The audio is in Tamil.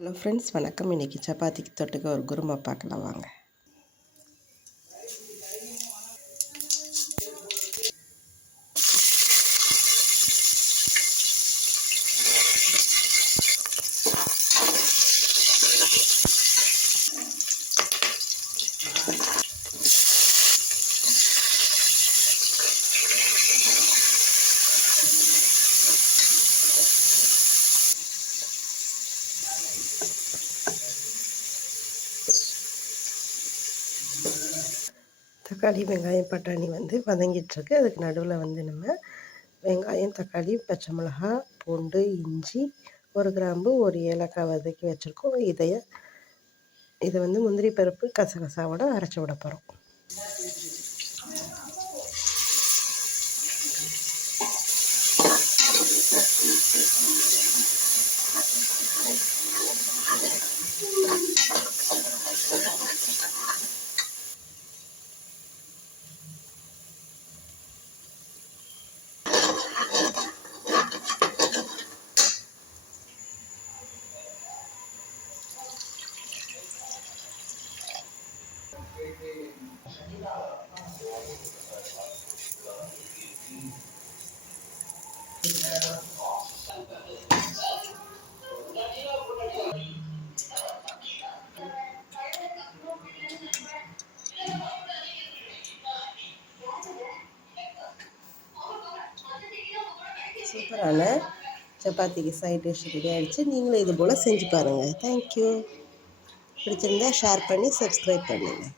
ஹலோ ஃப்ரெண்ட்ஸ், வணக்கம். இன்றைக்கி சப்பாத்திக்கு தொட்டுக்க ஒரு குருமா பார்க்கலாம் வாங்க. தக்காளி, வெங்காயம், பட்டாணி வதங்கிட்டுருக்கு. அதுக்கு நடுவில் நம்ம வெங்காயம், தக்காளி, பச்சை மிளகா, பூண்டு, இஞ்சி, ஒரு கிராம்பு, ஒரு ஏலக்காய் வதக்கி வச்சுருக்கோம். இதை முந்திரி பருப்பு கசகசாவோட அரைச்சி விட போகிறோம். சூப்பரான சப்பாத்திக்கு சைட் டிஷ் ரெடி ஆகிடுச்சு. நீங்களும் இது போல் செஞ்சு பாருங்கள். தேங்க்யூ. பிடிச்சிருந்தா ஷேர் பண்ணி சப்ஸ்கிரைப் பண்ணுங்கள்.